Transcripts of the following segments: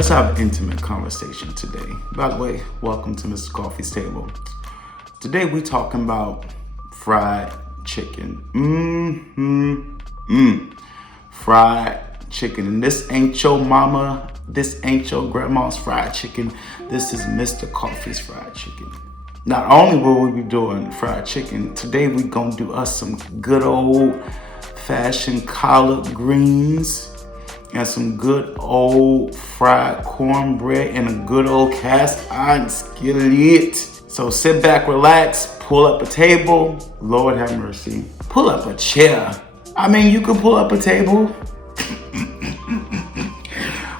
Let's have an intimate conversation today. By the way, welcome to Mr. Coffee's table. Today we're talking about fried chicken. Fried chicken. And this ain't your mama, this ain't your grandma's fried chicken. This is Mr. Coffee's fried chicken. Not only will we be doing fried chicken, today we gonna do us some good old fashioned collard greens and some good old fried cornbread and a good old cast iron skillet. So sit back, relax, pull up a table. Lord have mercy. Pull up a chair. I mean, you can pull up a table.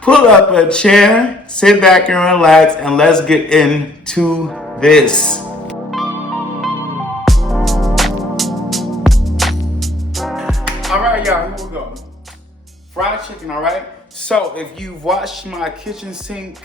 Pull up a chair, sit back and relax, and let's get into this. All right, y'all, here we go. Fried chicken, all right? So if you've watched my kitchen sink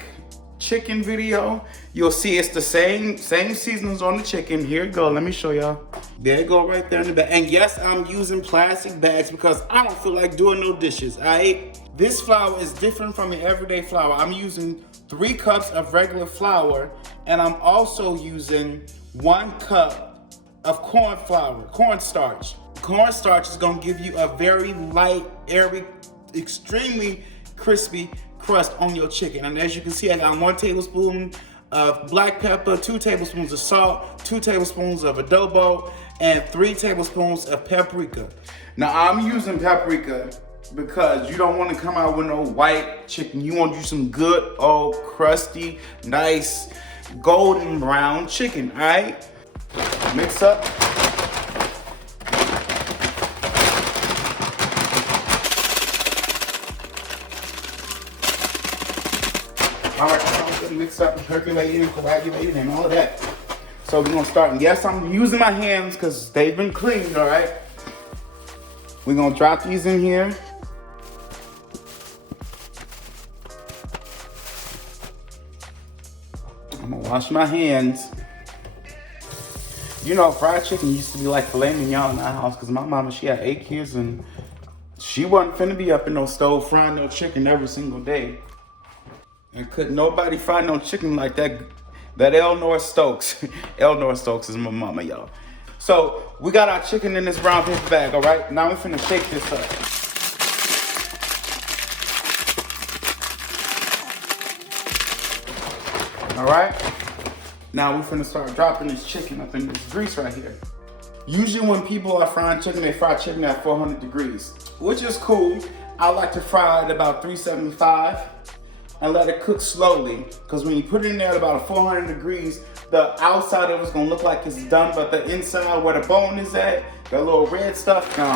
chicken video, you'll see it's the same seasonings on the chicken. Here you go, let me show y'all. There you go, right there in the back. And yes, I'm using plastic bags because I don't feel like doing no dishes, all right? This flour is different from your everyday flour. I'm using 3 cups of regular flour, and I'm also using 1 cup of cornstarch. Cornstarch is gonna give you a very light, airy, extremely crispy crust on your chicken. And as you can see, I got 1 tablespoon of black pepper, 2 tablespoons of salt, 2 tablespoons of adobo, and 3 tablespoons of paprika. Now I'm using paprika because you don't want to come out with no white chicken. You want to use some good old crusty, nice golden brown chicken, all right? Mix up. All right, mix up, percolating, coagulating, and all of that. So we're gonna start. Yes, I'm using my hands because they've been cleaned, all right? We're gonna drop these in here. I'm gonna wash my hands. You know, fried chicken used to be like filet mignon in our house because my mama, she had 8 kids and she wasn't finna be up in no stove frying no chicken every single day. And couldn't nobody fry no chicken like that Eleanor Stokes. Eleanor Stokes is my mama, y'all. So we got our chicken in this brown paper bag, all right? Now we're finna shake this up. All right? Now we're finna start dropping this chicken up in this grease right here. Usually when people are frying chicken, they fry chicken at 400 degrees, which is cool. I like to fry it about 375 and let it cook slowly. Because when you put it in there at about 400 degrees, the outside of it's gonna look like it's done, but the inside where the bone is at, that little red stuff, now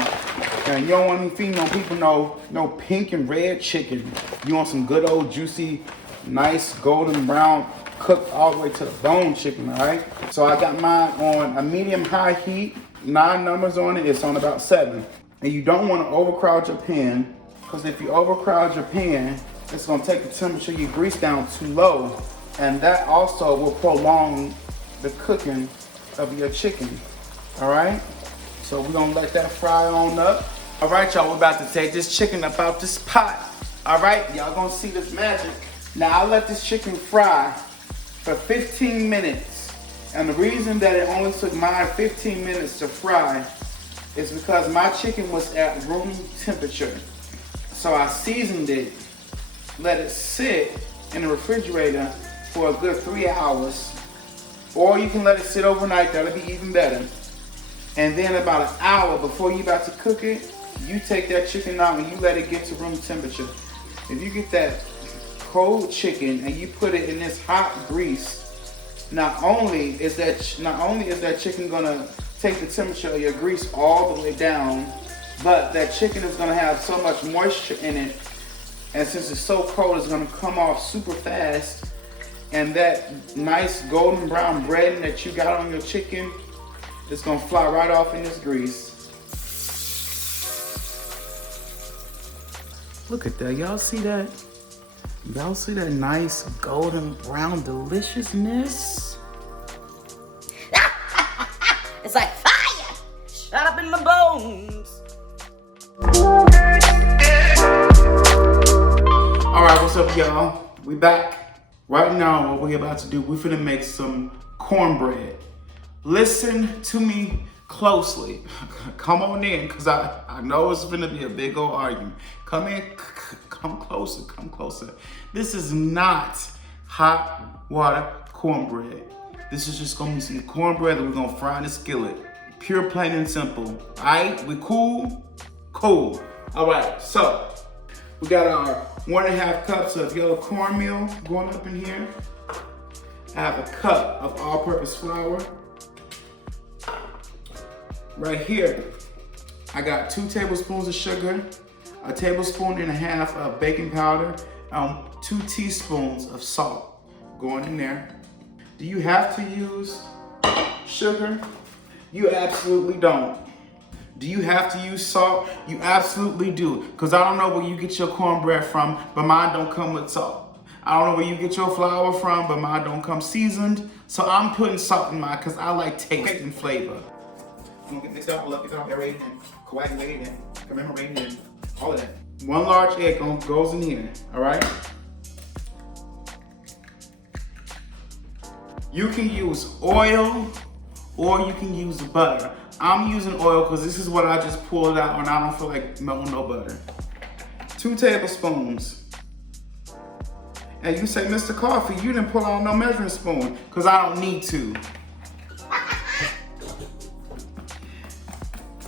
you don't want to feed no people no pink and red chicken. You want some good old juicy, nice golden brown, cooked all the way to the bone chicken, all right? So I got mine on a medium-high heat, 9 numbers on it, it's on about 7. And you don't want to overcrowd your pan, because if you overcrowd your pan, it's gonna take the temperature of your grease down too low, and that also will prolong the cooking of your chicken, all right? So we're gonna let that fry on up. All right, y'all, we're about to take this chicken up out this pot, all right? Y'all gonna see this magic. Now, I let this chicken fry for 15 minutes, and the reason that it only took mine 15 minutes to fry is because my chicken was at room temperature. So I seasoned it, let it sit in the refrigerator for a good 3 hours, or you can let it sit overnight, that'll be even better. And then about an hour before you about to cook it, you take that chicken out and you let it get to room temperature. If you get that cold chicken and you put it in this hot grease, not only is that chicken gonna take the temperature of your grease all the way down, but that chicken is gonna have so much moisture in it. And since it's so cold, it's gonna come off super fast. And that nice golden brown bread that you got on your chicken, it's gonna fly right off in this grease. Look at that, y'all see that? Y'all see that nice golden brown deliciousness? It's like fire! Shut up in my bones! All right, what's up, y'all? We back. Right now, what we're about to do, we're finna make some cornbread. Listen to me closely. Come on in, cause I know it's gonna be a big old argument. Come in, come closer, come closer. This is not hot water cornbread. This is just gonna be some cornbread that we're gonna fry in a skillet. Pure, plain and simple. All right, we cool? Cool. All right, so we got our 1.5 cups of yellow cornmeal going up in here. I have a cup of all-purpose flour. Right here, I got 2 tablespoons of sugar, 1.5 tablespoons of baking powder, 2 teaspoons of salt going in there. Do you have to use sugar? You absolutely don't. Do you have to use salt? You absolutely do. Because I don't know where you get your cornbread from, but mine don't come with salt. I don't know where you get your flour from, but mine don't come seasoned. So I'm putting salt in mine because I like taste and flavor. I'm gonna get mixed up, look, it's all aerated and coagulated and commemorated and all of that. 1 large egg goes in here, all right? You can use oil or you can use butter. I'm using oil because this is what I just pulled out and I don't feel like melting no butter. 2 tablespoons. And you say, Mr. Coffee, you didn't pull out no measuring spoon because I don't need to.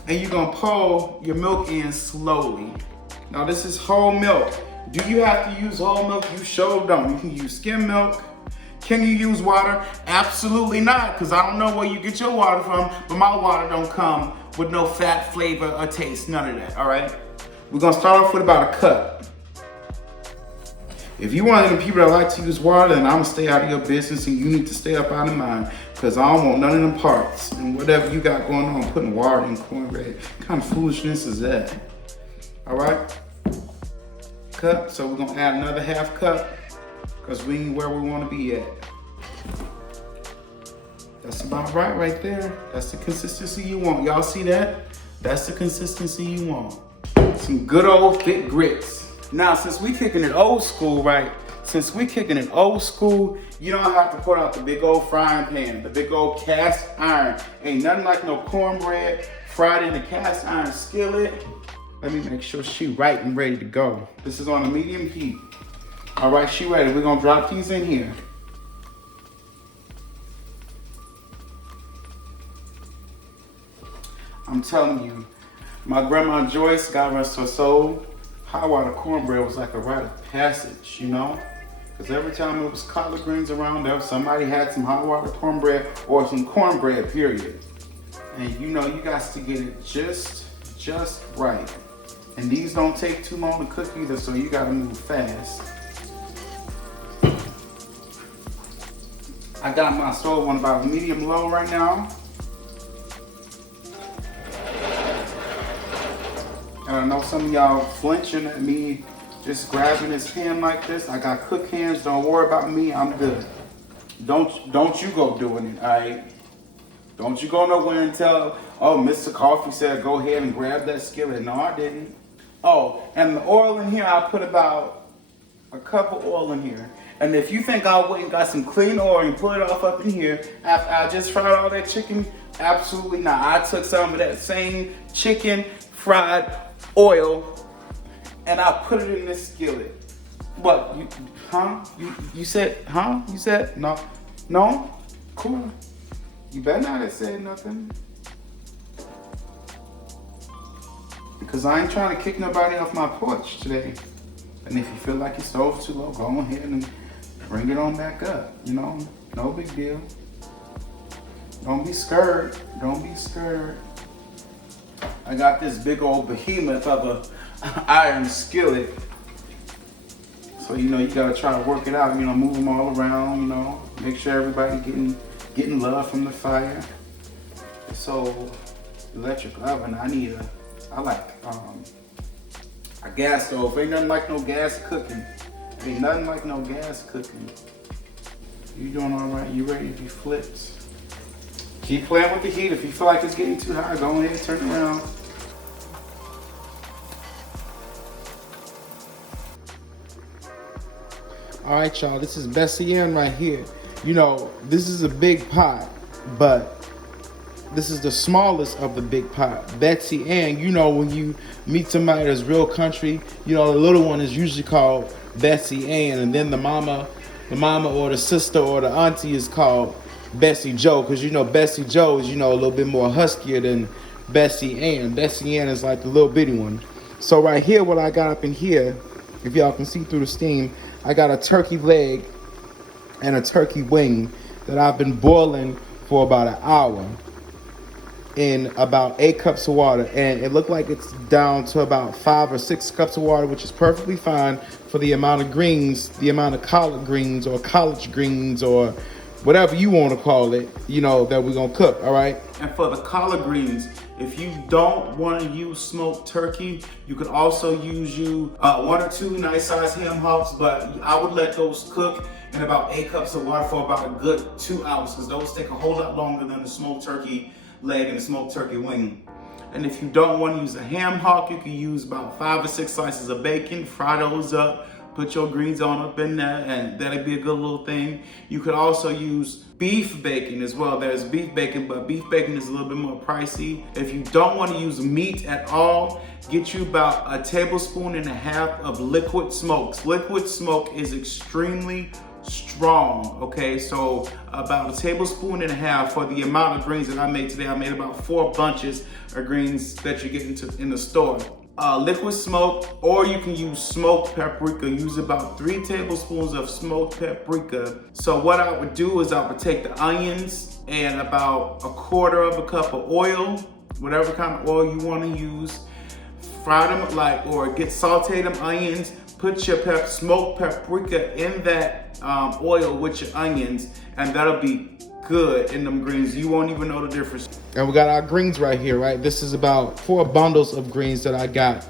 And you're gonna pour your milk in slowly. Now this is whole milk. Do you have to use whole milk? You sure don't. You can use skim milk. Can you use water? Absolutely not, because I don't know where you get your water from, but my water don't come with no fat, flavor, or taste, none of that, all right? We're gonna start off with about 1 cup. If you're one of them people that like to use water, then I'm gonna stay out of your business and you need to stay up out of mine, because I don't want none of them parts. And whatever you got going on, putting water in cornbread, what kind of foolishness is that? All right? Cup, so we're gonna add another 1/2 cup, because we ain't where we wanna be at. That's about right there. That's the consistency you want. Y'all see that? That's the consistency you want. Some good old thick grits. Now, since we kicking it old school, right? Since we kicking it old school, you don't have to put out the big old frying pan, the big old cast iron. Ain't nothing like no cornbread fried in a cast iron skillet. Let me make sure she right and ready to go. This is on a medium heat. All right, she ready. We're gonna drop these in here. I'm telling you, my grandma Joyce, God rest her soul, hot water cornbread was like a rite of passage, you know? Because every time it was collard greens around there, somebody had some hot water cornbread or some cornbread, period. And you know, you got to get it just right. And these don't take too long to cook either, so you gotta move fast. I got my stove on about medium low right now. And I know some of y'all flinching at me just grabbing this pan like this. I got cook hands, don't worry about me, I'm good. Don't you go doing it, all right? Don't you go nowhere and tell, oh, Mr. Coffee said go ahead and grab that skillet. No, I didn't. Oh, and the oil in here, I put about a cup of oil in here. And if you think I went and got some clean oil and put it off up in here after I just fried all that chicken, absolutely not. I took some of that same chicken fried oil and I put it in this skillet. What, you said, You said, no? No? Cool. You better not have said nothing. Because I ain't trying to kick nobody off my porch today. And if you feel like your stove's too low, go ahead and bring it on back up. You know, no big deal. Don't be scared. Don't be scared. I got this big old behemoth of a iron skillet. So, you know, you gotta try to work it out, you know, move them all around, you know, make sure everybody getting love from the fire. So, electric oven, I like a gas stove. Ain't nothing like no gas cooking. Ain't nothing like no gas cooking. You doing all right? You ready to be flipped? Keep playing with the heat. If you feel like it's getting too high, go ahead and turn it around. All right, y'all, this is Bessie Ann right here. You know, this is a big pot, but this is the smallest of the big pot. Betsy Ann, you know, when you meet somebody that's real country, you know, the little one is usually called Betsy Ann, and then the mama or the sister or the auntie is called Bessie Joe, because you know Bessie Joe is, you know, a little bit more huskier than Bessie Ann. Bessie Ann is like the little bitty one. So right here, what I got up in here, if y'all can see through the steam, I got a turkey leg and a turkey wing that I've been boiling for about an hour in about 8 cups of water, and it looked like it's down to about 5 or 6 cups of water, which is perfectly fine for the amount of greens, the amount of collard greens or college greens or whatever you want to call it, you know, that we're gonna cook. All right. And for the collard greens, if you don't want to use smoked turkey, you could also use 1 or 2 nice sized ham hocks, but I would let those cook in about 8 cups of water for about a good 2 hours, because those take a whole lot longer than the smoked turkey leg and the smoked turkey wing. And if you don't want to use a ham hock, you can use about 5 or 6 slices of bacon, fry those up, put your greens on up in there, and that'll be a good little thing. You could also use beef bacon as well. There's beef bacon, but beef bacon is a little bit more pricey. If you don't want to use meat at all, get you about 1.5 tablespoons of liquid smokes. Liquid smoke is extremely strong, okay? So about 1.5 tablespoons for the amount of greens that I made today. I made about 4 bunches of greens that you get in the store. Liquid smoke, or you can use smoked paprika. Use about 3 tablespoons of smoked paprika. So what I would do is I would take the onions and about 1/4 cup of oil, whatever kind of oil you want to use. Fry them or saute them onions. Put your smoked paprika in that oil with your onions, and that'll be good in them greens. You won't even know the difference. And we got our greens right here, right? This is about 4 bundles of greens that I got,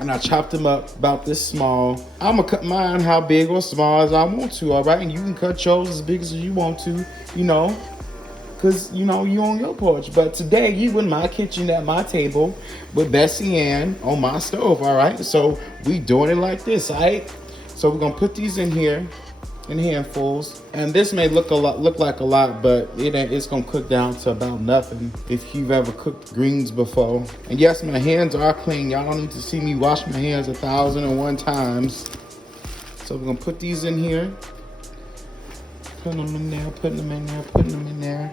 and I chopped them up about this small. I'm gonna cut mine how big or small as I want to, all right? And you can cut yours as big as you want to, you know, because, you know, you on your porch. But today, you in my kitchen at my table with Bessie Ann on my stove, all right? So we doing it like this, all right? So we're gonna put these in here in handfuls, and this may look like a lot, but it's gonna cook down to about nothing if you've ever cooked greens before. And yes, my hands are clean. Y'all don't need to see me wash my hands 1,001 times. So we're gonna put these in here, putting them in there, putting them in there, putting them in there.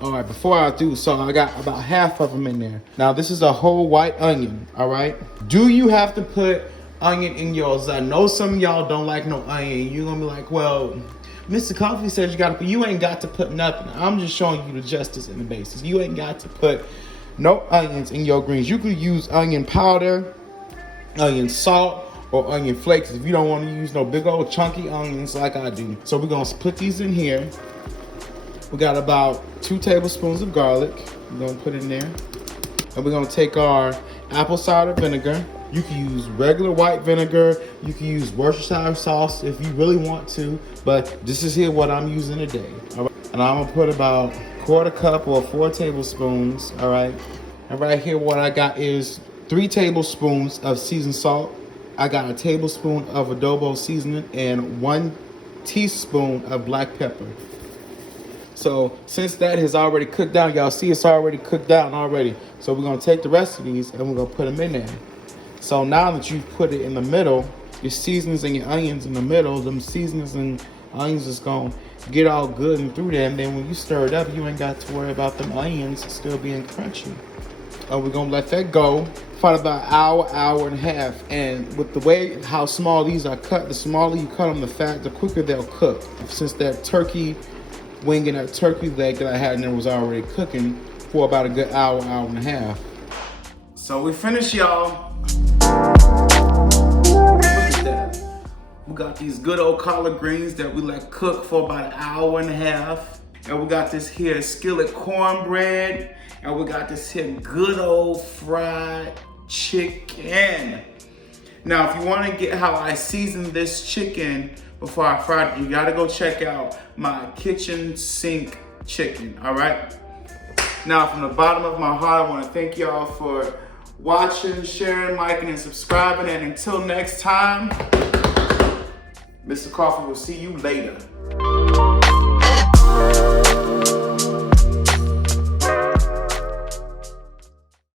All right, before I do, so I got about half of them in there. Now this is a whole white onion, all right? Do you have to put onion in yours? I know some of y'all don't like no onion. You're gonna be like, well, Mr. Coffee says you ain't got to put nothing. I'm just showing you the justice and the basis. You ain't got to put no onions in your greens. You could use onion powder, onion salt, or onion flakes if you don't want to use no big old chunky onions like I do. So we're gonna put these in here. We got about 2 tablespoons of garlic. We're gonna put in there. And we're gonna take our apple cider vinegar. You can use regular white vinegar. You can use Worcestershire sauce if you really want to, but this is here what I'm using today. All right. And I'm gonna put about 1/4 cup or 4 tablespoons, all right? And right here what I got is 3 tablespoons of seasoned salt. I got 1 tablespoon of adobo seasoning and 1 teaspoon of black pepper. So since that has already cooked down, y'all see it's already cooked down already. So we're gonna take the rest of these and we're gonna put them in there. So now that you've put it in the middle, your seasonings and your onions in the middle, them seasonings and onions is gonna get all good and through there. And then when you stir it up, you ain't got to worry about them onions still being crunchy. And we're gonna let that go for about an hour and a half. And with the way how small these are cut, the smaller you cut them, the quicker they'll cook. Since that turkey wing and that turkey leg that I had in there was already cooking for about a good hour and a half. So we finished, y'all. Look at that. We got these good old collard greens that we let cook for about an hour and a half. And we got this here skillet cornbread. And we got this here good old fried chicken. Now, if you want to get how I season this chicken before I fry it, you gotta go check out my kitchen sink chicken, all right? Now, from the bottom of my heart, I want to thank y'all for watching, sharing, liking, and subscribing. And until next time, Mr. Coffee will see you later.